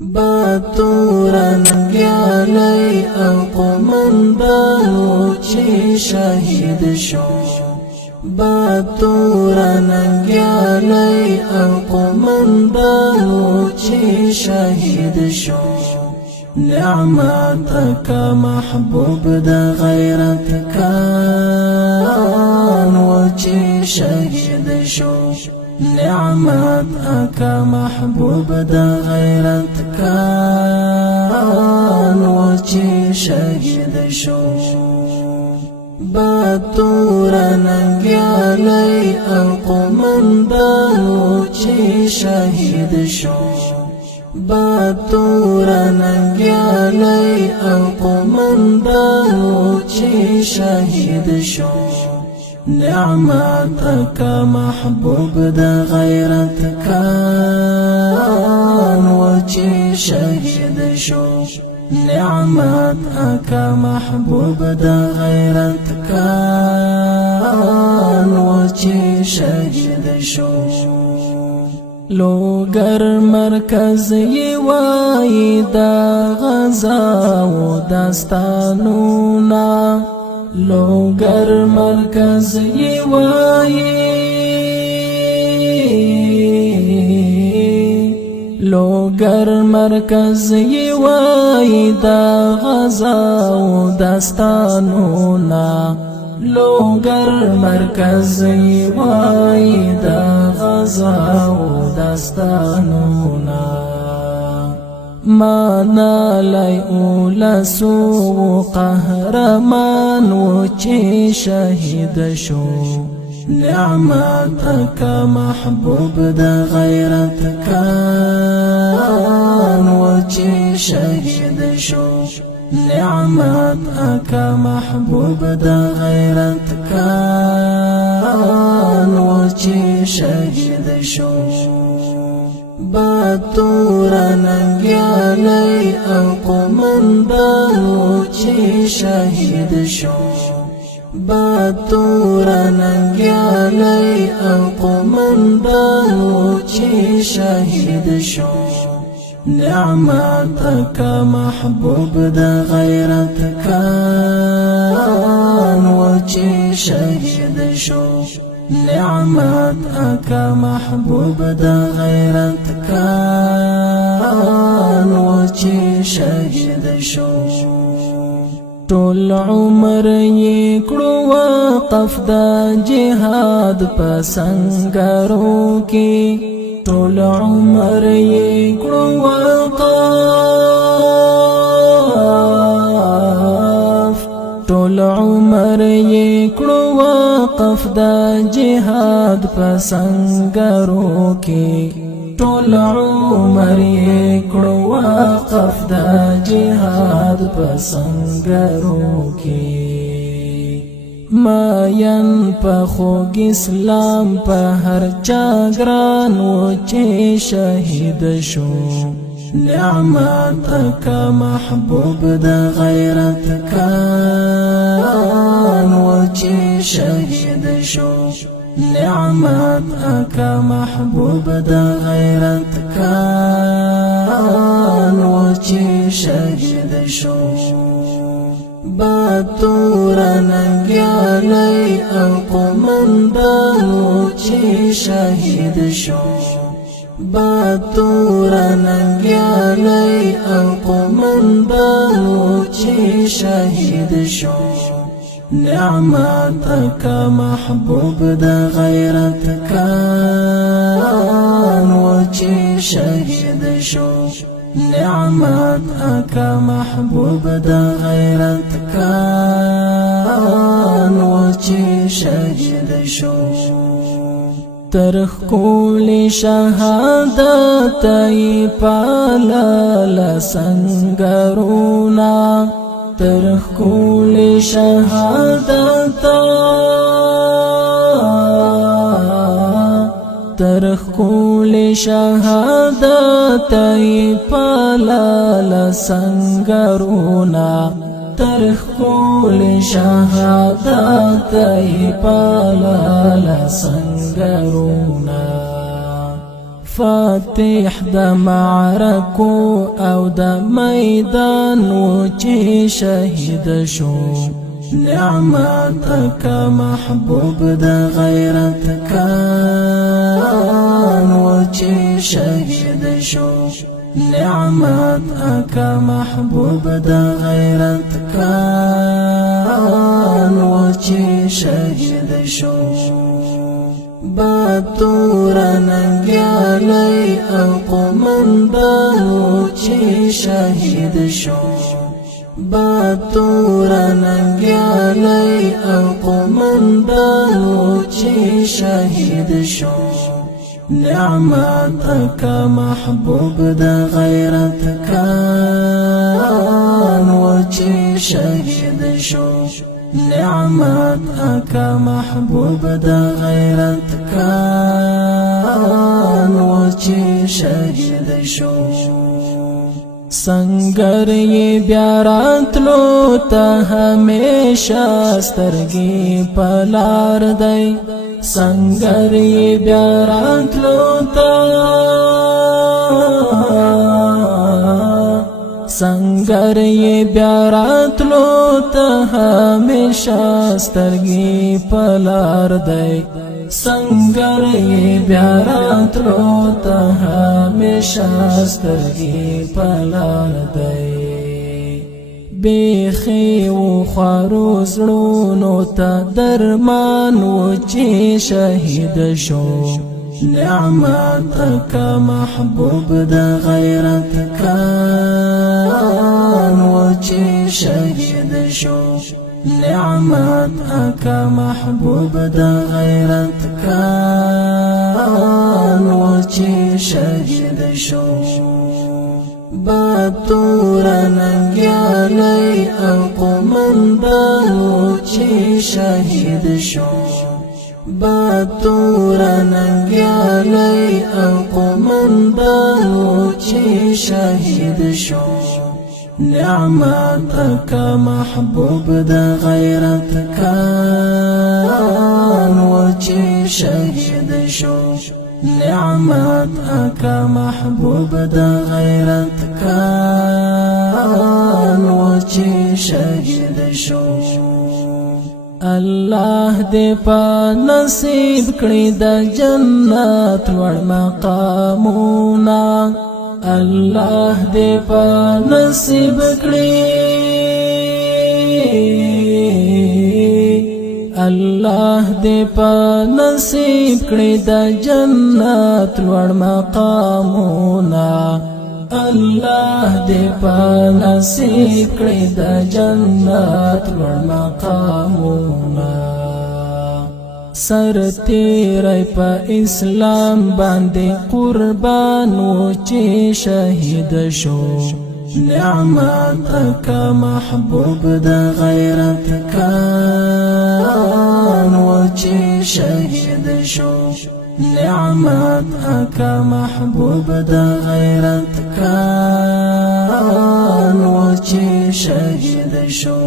باتورا ننگیالی او قمندانو چی شهید شو باتورا ننگیالی او قمندانو چی شهید شو نعمتك محبوب دا غيرتك وچی شهید شو نعمتك محبوب دا غيرتك وچی شهید شو باتورا ننگیالی او قمندانو چی شهید شو باتورا ننگیالی او قمندانو چی شهید شو نعمتك محبوب دا غيرتك وچی شهید شو نعمتك محبوب دا غيرتك وچی شهید شو لوگر مرکز وای دا غزا و داستانونا لوگر مرکز وای لوگر مرکز وای دا غزا و داستانونا لوگر مرکز وای دا غزا و داستانونا ما نالی اولسو قهرمان و چی شهید شو نعمتك محبوب دا غيرتك وچی شهید شو نعمتك محبوب دا غيرتك وچی شهید شو باتورا ننگیالی او قمندانو چی شهید شو باتورا ننگیالی او قمندانو چی شهید شو نعمتك محبوب دا غيرتك وچی شهید شو نعمتك محبوب دا غيرتك وچی شهید شو طول عمر یکړو وقف دا جهاد پسنګرو کی طول عمر یکړو وقف طول عمر یکړو وقف دا جهاد پسنګرو کی طول عمر یکړو وقف دا جهاد پسنګرو کی ماین په خوږ اسلام په هر چا ګران و چې شهید شو نعمتك محبوب دا غيرتك وچی شهید شو نعمتك محبوب دا غيرتك وچی شهید شو باتورا ننگیالی او قمندانو چی شهید شو باتورا ننگیالی او قمندانو چی شهید شو نعمتك محبوب دا غيرتك وچی شهید شو نعمتك محبوب دا غيرتك وچی شهید شو ترخ کولی شهادت ای پالا سنگرونا ترخ کولی شهادت ترخ کولی شهادت ای پالا سنگرونا ترخ کولی شهادت ای پالا سنگرونا فاتح د معرکو او د میدان و چې شهید شو نعمت کا محبوب د غیرت کان و چې شهید شو نعمت کا محبوب د غیرت کان و چې شهید شو باتور ننگیالی او قمندانو چی شهید شو باتور ننگیالی او قمندانو چی شهید شو نعمت کا محبوب دا غیرت کان و چی شهید شو نعمت کا محبوب دا غیرت کان و چې شهید شو سنگر یې بیا راتلو ته همیشه سترګې په لار دی سنگر یې بیا راتلو ته سنگر یې بیا راتلو ته همیشه سترګې په لار دی سنگر یې بیا راتلو ته همیشه سترګې په لار دی بیخي و خوارو زړونو ته درمان و چې شهید شو نعمت کا محبوب دا غیرت کان و چې شهید شو نعمت کا محبوب دا غیرت کان و چې شهید شو باتور ننگیالی او قمندانو چې شهید شو باتور ننگیالی او قمندانو چې شهید شو نعمت کا محبوب دا غیرت کان و چې شهید شو نعمت کا محبوب دا غیرت کان و چې شهید شو الله دې په نصیب کړی د جنت ور مقامونه الله دې په نصیب کړی الله دې په نصیب کړی د جنت ور مقامونه الله دې په نصیب کړی د جنت ور مقامونه سر تیری په اسلام باندې قربان و چې شهید شو نعمت کا محبوب دا غیرت کان و چې شهید شو نعمت کا محبوب دا غیرت کان و چې شهید شو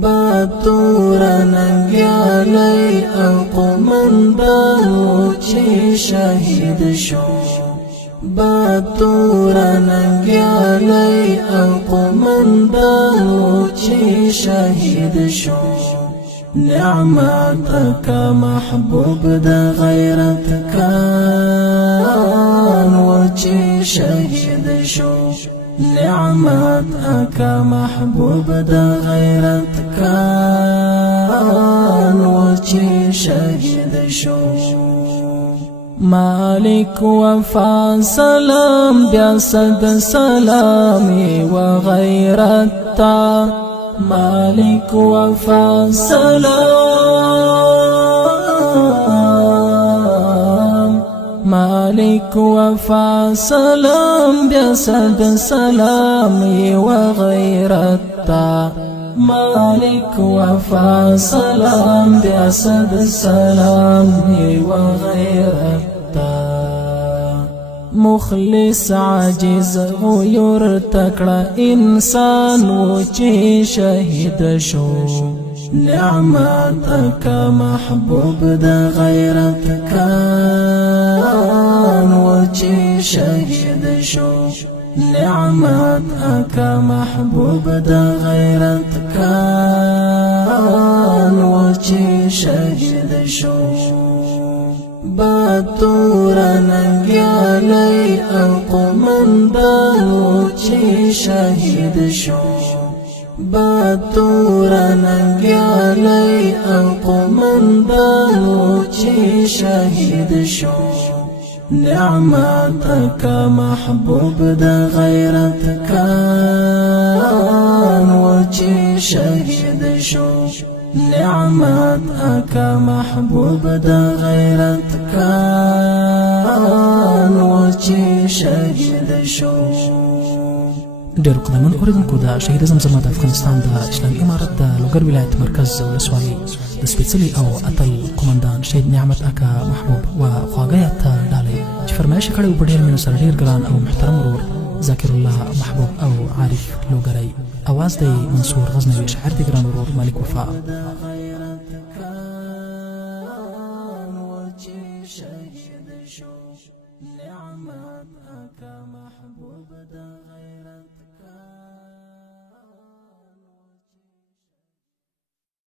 باتور ننگیالی او قمندانو چې شهید شو باتور ننگیالی او قمندانو چې شهید شو نعمت کا محبوب دا غیرت کان و چې شهید شو نعمت کا محبوب دا غیرت کان و چې شهید شو مالک وفا سلام بیا صد سلامی و غیرت تا مالک وفا سلام مالک وفا سلام بیا صد سلامی و غیرت تا مالک وفا سلام بیا صد سلامی و غیرت تا مخلص عاجز غیور تکړه انسان و چې شهید شو نعمت کا محبوب دا غیرت کان وچی شهید شو نعمت اکا محبوب دا غیرت کان وچی شهید شو باتور ننگیالی القمندان وچی شهید شو باتور ننگیالی القمندان وچی شهید شو نعمتك محبوب دا غیرت کان وچی شهید شو نعمتك محبوب دا غیرت کان وچی شهید شو ډېر قدرمن اوریدونکو د شهید زمزمه د افغانستان د اسلامي امارت د لوګر ولایت مرکز ولسوالۍ د سپېڅلي او اتل قومندان شهید نعمت اکا محبوب و خواږه یاد ته ډالۍ چې فرمایش یې کړی و په ډېر مینو سره ډېر ګران او محترم ورور ذاکر الله محبوب او عارف لوګری اواز دی منصور غزنوي شاعر دی ګران ورور مالک وفا نعمت اکا محبوب دا غیرت